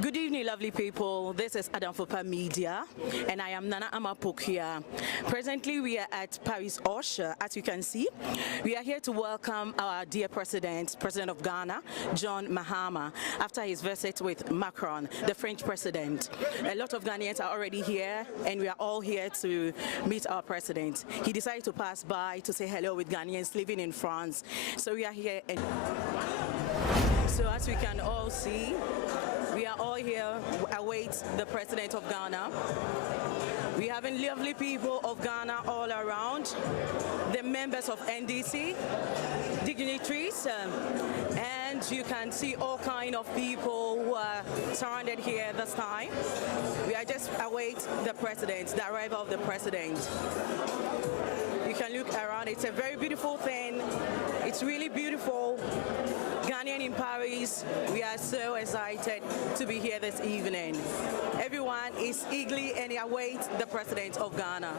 Good evening, lovely people. This is Adam Fopa Media, and I am Nana Amapokia. Presently, we are at Paris Osher. As you can see, we are here to welcome our dear President of Ghana, John Mahama, after his visit with Macron, the French president. A lot of Ghanaians are already here, and we are all here to meet our president. He decided to pass by to say hello with Ghanaians living in France. So we are here. So as we can all see, we are all here await the President of Ghana. We have lovely people of Ghana all around, the members of NDC, dignitaries, and you can see all kinds of people who are surrounded here this time. We are just await the President, the arrival of the President. You can look around. It's a very beautiful thing. It's really beautiful. Ghanaian in Paris, we are so excited to be here this evening. Everyone is eagerly and awaits the President of Ghana.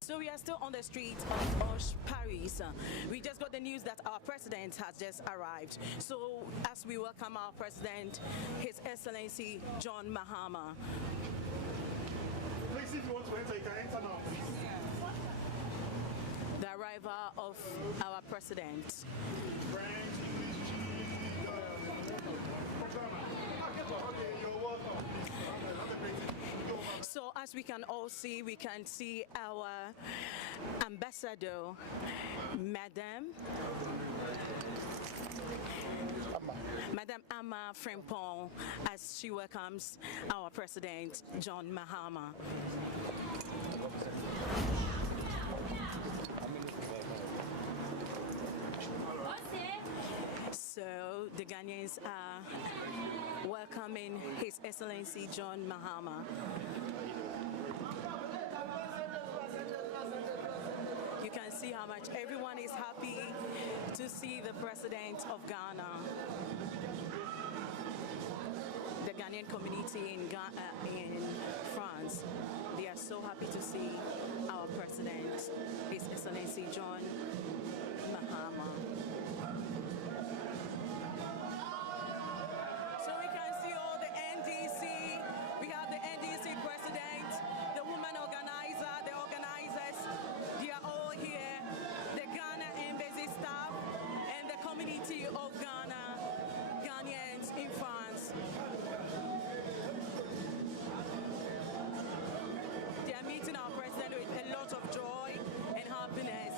So we are still on the streets of Paris. We just got the news that our president has just arrived. So as we welcome our president, His Excellency John Mahama. Please, if you want to enter, you can enter now, please. The arrival of our president. So as we can all see, we can see our ambassador, Madame Amma Frimpong, as she welcomes our president, John Mahama. So the Ghanaians are welcoming His Excellency John Mahama. You can see how much everyone is happy to see the President of Ghana. The Ghanaian community in France, they are so happy to see our President, His Excellency John Mahama. So we can see all the NDC. We have the NDC president, the woman organizer, the organizers. They are all here. The Ghana embassy staff and the community of Ghana, Ghanaians in France. They are meeting our president with a lot of joy and happiness.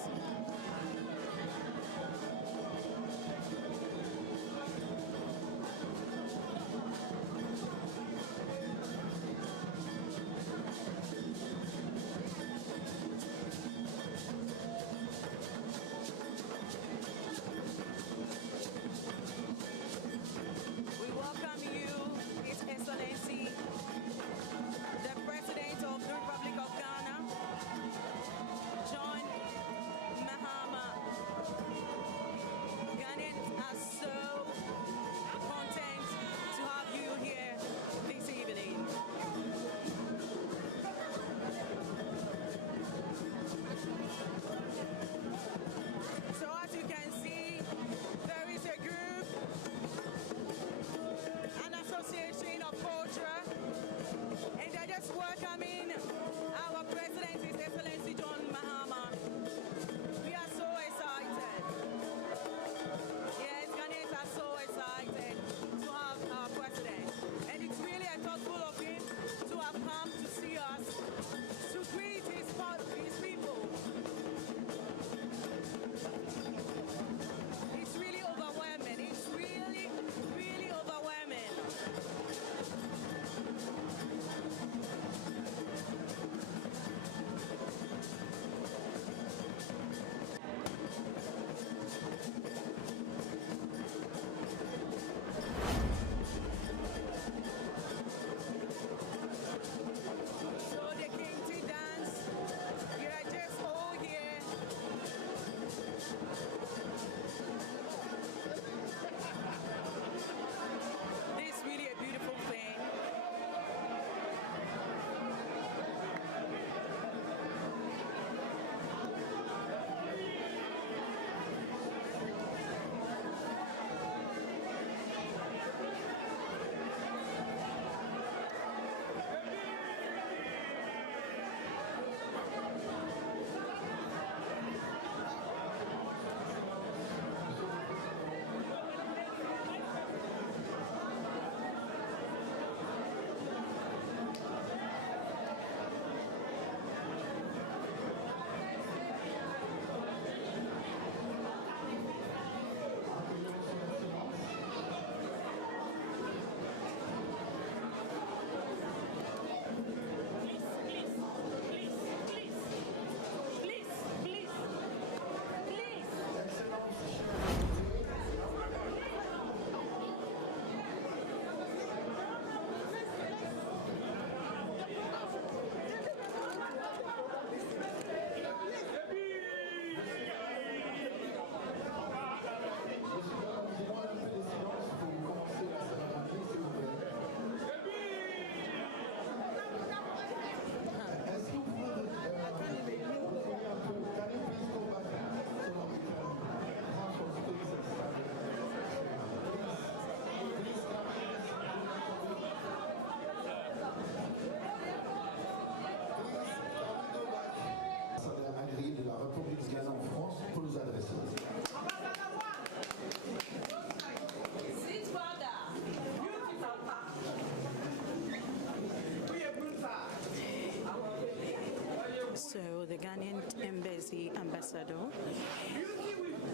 Ambassador,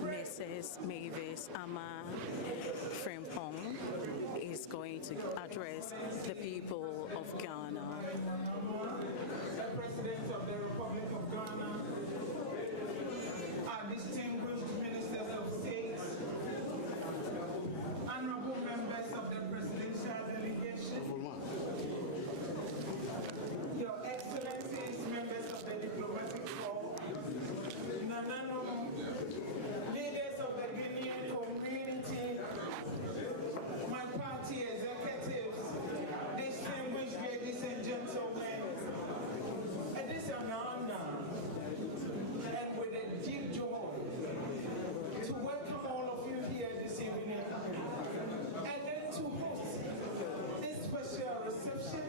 Mrs. Mavis Ama Frimpong, is going to address the people of Ghana. The President of the Republic of Ghana, our distinguished ministers of state, honorable members of the presidential delegation, Your Excellencies, members of the diplomatic corps, Nanano, leaders of the Ghanaian community, my party executives, distinguished ladies and gentlemen, it is an honor and with a deep joy to welcome all of you here this evening and then to host this special reception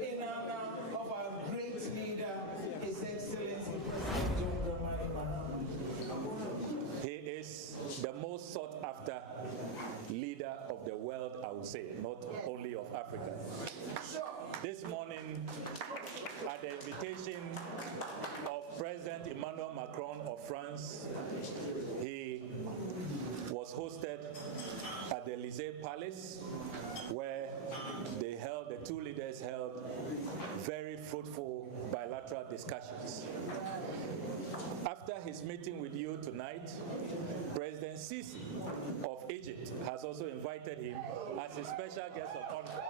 in honor of our great leader, His Excellency President John Dramani Mahama. He is the most sought after leader of the world, I would say, not only of Africa. This morning, at the invitation of President Emmanuel Macron of France, he was hosted at the Élysée Palace, where the two leaders held very fruitful bilateral discussions. After his meeting with you tonight, President Sisi of Egypt has also invited him as a special guest of honor.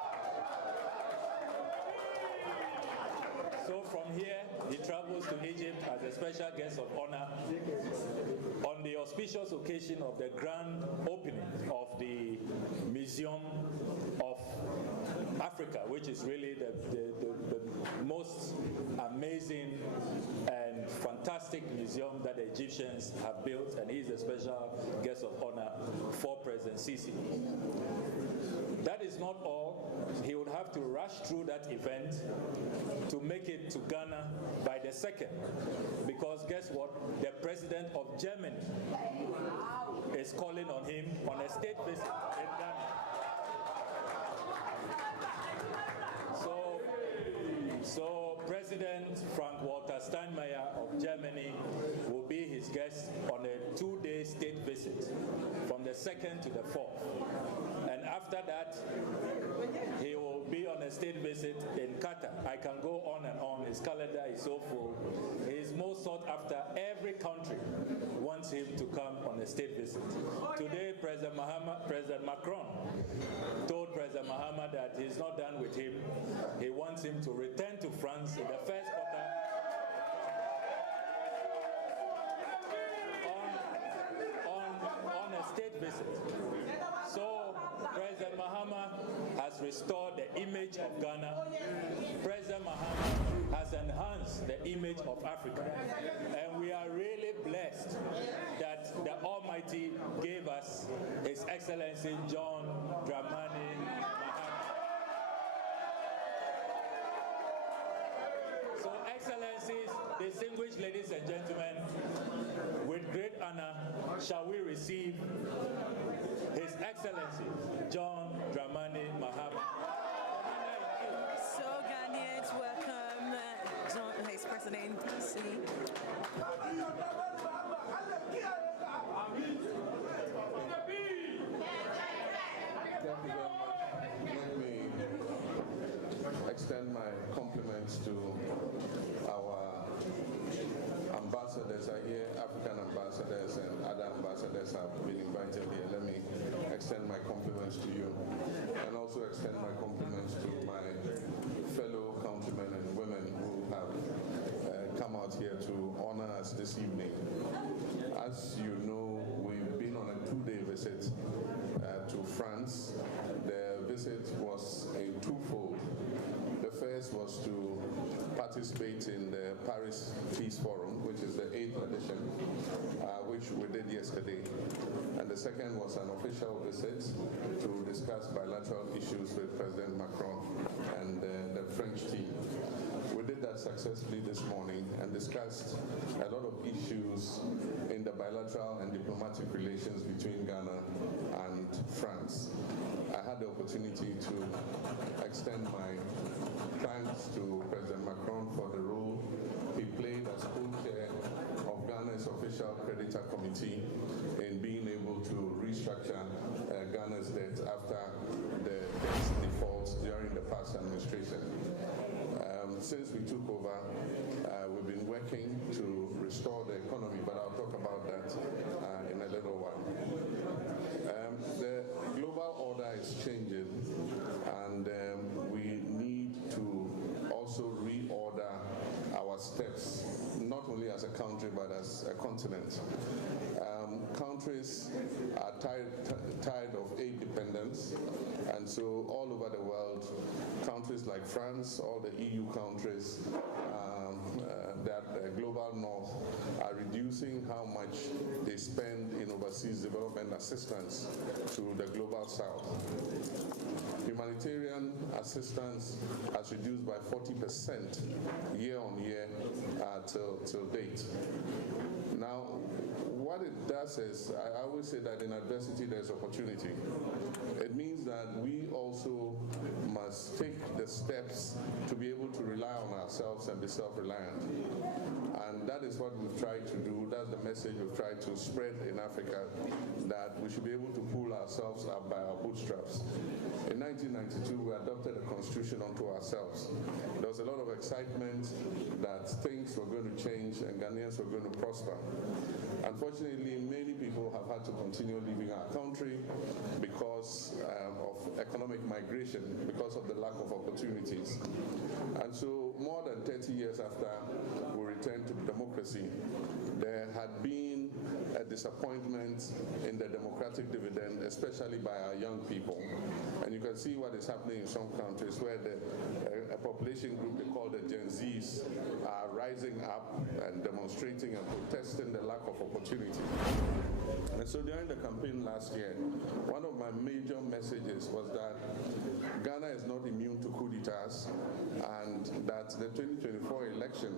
So from here, he travels to Egypt as a special guest of honor on the auspicious occasion of the grand opening of the Museum of Africa, which is really the most amazing and fantastic museum that the Egyptians have built, and he is a special guest of honor for President Sisi. That is not all. He would have to rush through that event to make it to Ghana by the 2nd, because guess what? The President of Germany is calling on him on a state visit in Ghana. So President Frank-Walter Steinmeier of Germany will be his guest on a 2-day state visit from the 2nd to the 4th. And after that, he will be on a state visit in Qatar. I can go on and on. His calendar is so full. He is most sought after. Every country wants him to come on a state visit. Today, President Macron told President Mahama that he's not done with him. He wants him to return to France in the first quarter on a state visit. So President Mahama has restored the image of Ghana. President Mahama has enhanced the image of Africa. And we are really blessed that the Almighty gave us His Excellency John Dramani Mahama. So, Excellencies, distinguished ladies and gentlemen, with great honor shall we receive His Excellency John Dramani Mahama. So Ghanaians welcome His Presidency. Thank you very much. Let me extend my compliments to our ambassadors are here, African ambassadors and other ambassadors have been invited here. Let me extend my compliments to you and also extend my compliments to my fellow countrymen and women who have come out here to honor us this evening. As you know, we've been on a 2-day visit to France. The visit was a twofold. The first was to participate in the Paris Peace Forum, which is the 8th edition, which we did yesterday. And the second was an official visit to discuss bilateral issues with President Macron and the French team. We did that successfully this morning and discussed a lot of issues in the bilateral and diplomatic relations between Ghana and France. I had the opportunity to extend my thanks to President Macron for the role he played as co-chair of Ghana Ghana's official creditor committee in being able to restructure Ghana's debt after the debt defaults during the past administration. Since we took over, we've been working to restore the economy, but I'll talk about that in a little while. The global order is changing, and we need to also reorder our steps, not only as a country, but as a continent. Countries are tired of aid dependence, and so all over the world, countries like France, all the EU countries, that global north are reducing how much they spend in overseas development assistance to the global south. Humanitarian assistance has reduced by 40% year on year till date. Now, what it does is, I always say that in adversity there's opportunity. It means that we also must take the steps to be able to rely on ourselves and be self-reliant. And that is what we've tried to do. That's the message we've tried to spread in Africa, that we should be able to pull ourselves up by our bootstraps. In 1992, we adopted a constitution unto ourselves. There was a lot of excitement that things were going to change and Ghanaians were going to prosper. Unfortunately, many people have had to continue leaving our country because of economic migration, because of the lack of opportunities. And so more than 30 years after we returned to democracy, there had been a disappointment in the democratic dividend, especially by our young people. And you can see what is happening in some countries where a population group they call the Gen Zs are rising up and demonstrating and protesting the lack of opportunity. And so during the campaign last year, one of my major messages was that Ghana is not immune to coup d'etats, and that the 2024 election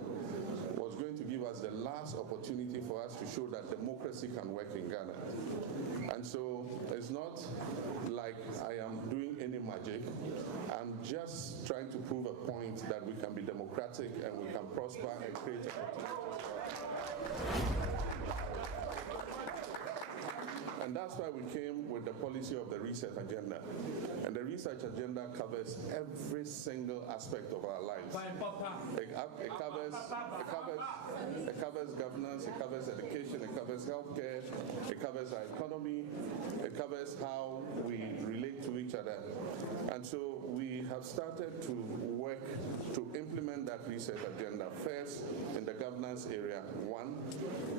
was going to give us the last opportunity for us to show that democracy can work in Ghana. And so it's not like I am doing any magic. I'm just trying to prove a point that we can be democratic and we can prosper and create opportunity. And that's why we came with the policy of the research agenda. And the research agenda covers every single aspect of our lives. It covers governance, it covers education, it covers healthcare, it covers our economy, it covers how we relate to each other. And so we have started to work to implement that research agenda. First, in the governance area, one,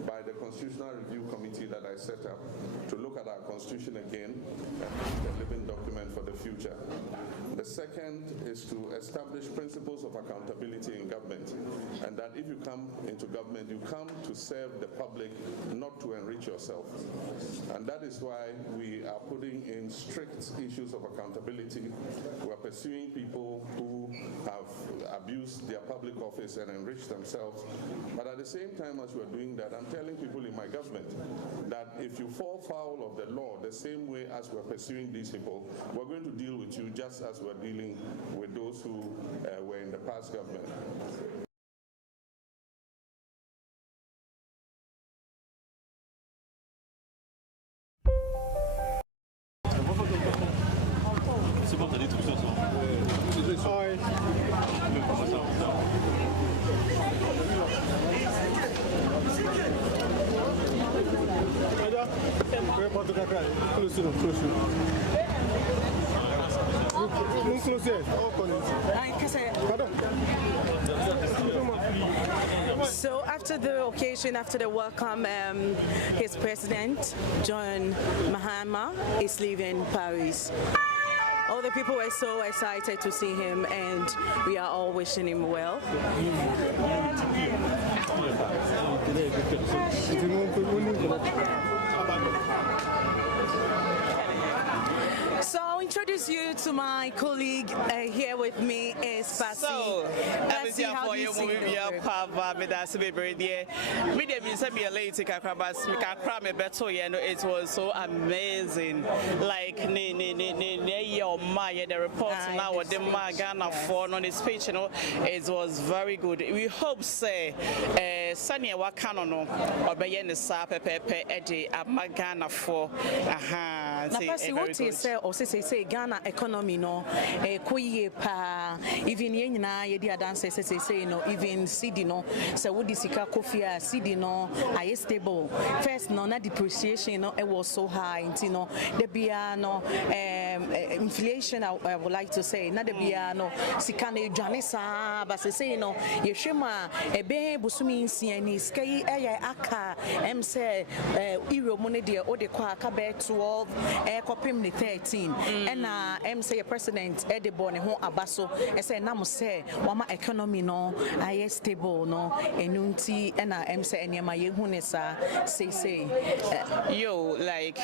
by the Constitutional Review Committee that I set up to look at our Constitution again and make a living document for the future. The second is to establish principles of accountability in government, and that if you come into government, you come to serve the public, not to enrich yourself. And that is why we are putting in strict issues of accountability. We are pursuing people who have abused their public office and enriched themselves. But at the same time as we are doing that, I'm telling people in my government that if you fall foul of the law the same way as we're pursuing these people, we're going to deal with you just as we're dealing with those who were in the past government. So after the occasion, after the welcome, his president, John Mahama, is leaving Paris. All the people were so excited to see him, and we are all wishing him well. So introduce you to my colleague here with me is Pasi. So, Pasi, how do you see it? It was so amazing. Like the report now what the Ghana for on the speech, it was very good. We hope say Sanya Wakanono or Bayen Sa Pepe Eddie Ghana for Pasi, what you say or say Ghana economy no kuye pa even yena yedi adanse say no even CD no so would sika kofia CD no are stable first no na depreciation no it was so high no the bia no inflation I would like to say na the bia no sika na edwane sa but say no yehwema ebe busumi nsia ni skai aka say euro money de o de kwa aka be 12 kopim ni 13 and say president Eddie Boni ho abaso say na mo say wama economy no aye stable no enunti na say enema ye hu ne sa say yo like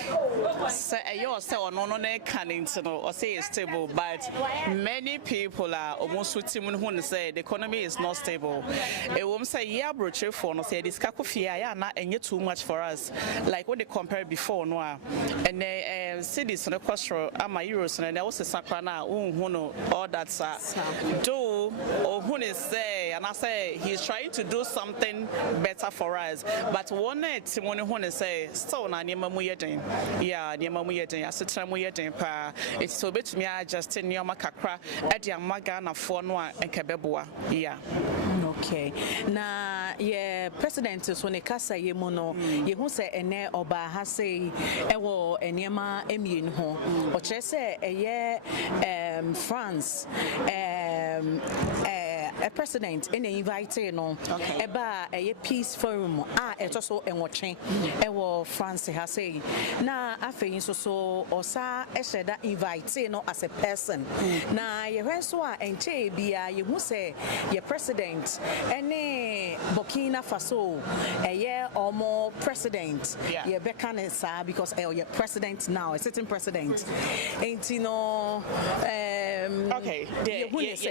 say yo say no na caning no or say it's stable but many people are almost team who say the economy is not stable e wom say yeah broche for no say this kakofia ya na enye too much for us like when they compare before no and cities no cost ama euros and there was a sakra na no all that do or who is say and I say he's trying to do something better for us but one timoni who say still na niema mu yeden yeah niema mu yeden asetra mu yeden pa it so betumi adjust niema kakra e dia maga na fo no a enkebeboa yeah. Okay. Na ye president so ne kasa ye mu no ye hu se ene oba ha sei ewo eniema emien ho o kire se eye France a president in invite no eba a peace forum etoso enwoche ewo France ha say na afeyin so osa eheda invite no as a person na ye hwenso a enche bia ye hu say ye president ene Burkina Faso eye omo president ye beka ne sa because ye president now a sitting president enti no okay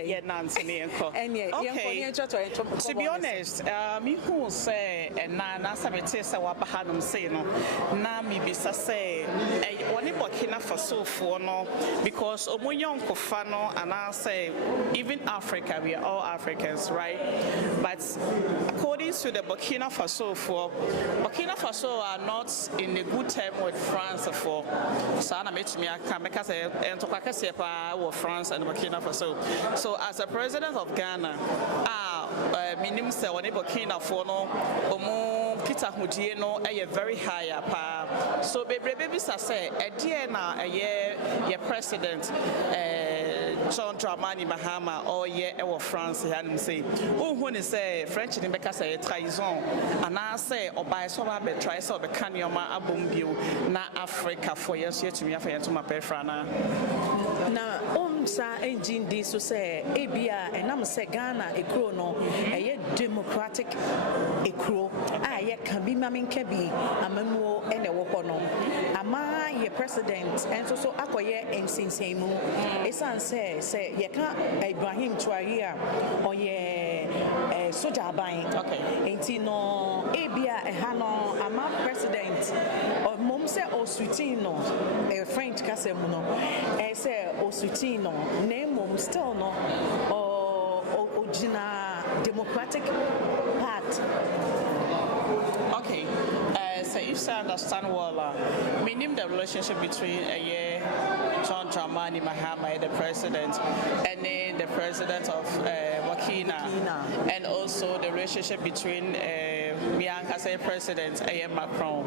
yeah Nancy okay. To be honest, me who say na sabete say wa bahanum say no na me bisa say one Burkina Faso for no because omunyon kofa no and I say even Africa we are all Africans right but according to the Burkina Faso are not in a good term with France for so na met me can because to kwakase pa with France and Burkina Faso so as a president of Ghana minim se woni Burkina for no omo kita hudie no very high pa so bebrebe bisa say edie na ye president John Dramani Mahama or ye ewo France hanim say who ne say French ni beka say trahison and I say obai so ba be try so be kan yoma abombio na Africa for years yet to me after to my prefana na sa engine di so say ebia enam say Ghana ekro no eye democratic ekro ye kan bi maminka bi amamuo ene wo no ama ye president enso so akoye ensinsemu esan say ye kan Ibrahim Traoré oye soja ban okay enti no ebia eha no ama president mom say osutino French kasemu no say osutino name still no original democratic part okay so if I understand well meaning the relationship between John Dramani Mahama the president and then the president of Burkina and also the relationship between Miankase president Macron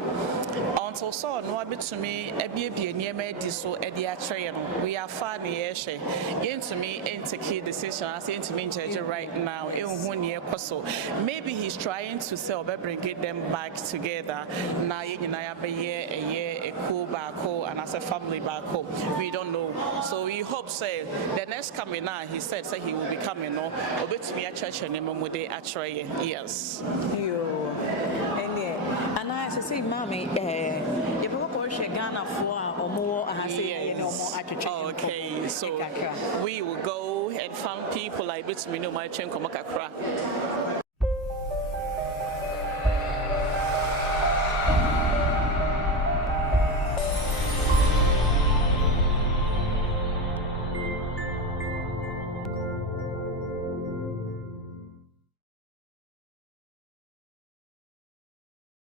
until so no to me ebie niema di so e di atwe no we are far near she into me into key decision as into me judge right now ehun ne ekoso maybe he's trying to say bring them back together na ye nyina ya be ye a cool back and as a family back home we don't know so we hope say the next coming now he said say he will be coming no obetumi a church ne mamude atwe yes and I say mommy you go Ghana for omo ahase Okay, so we will go and find people like Bitsumino Machin Komakakra.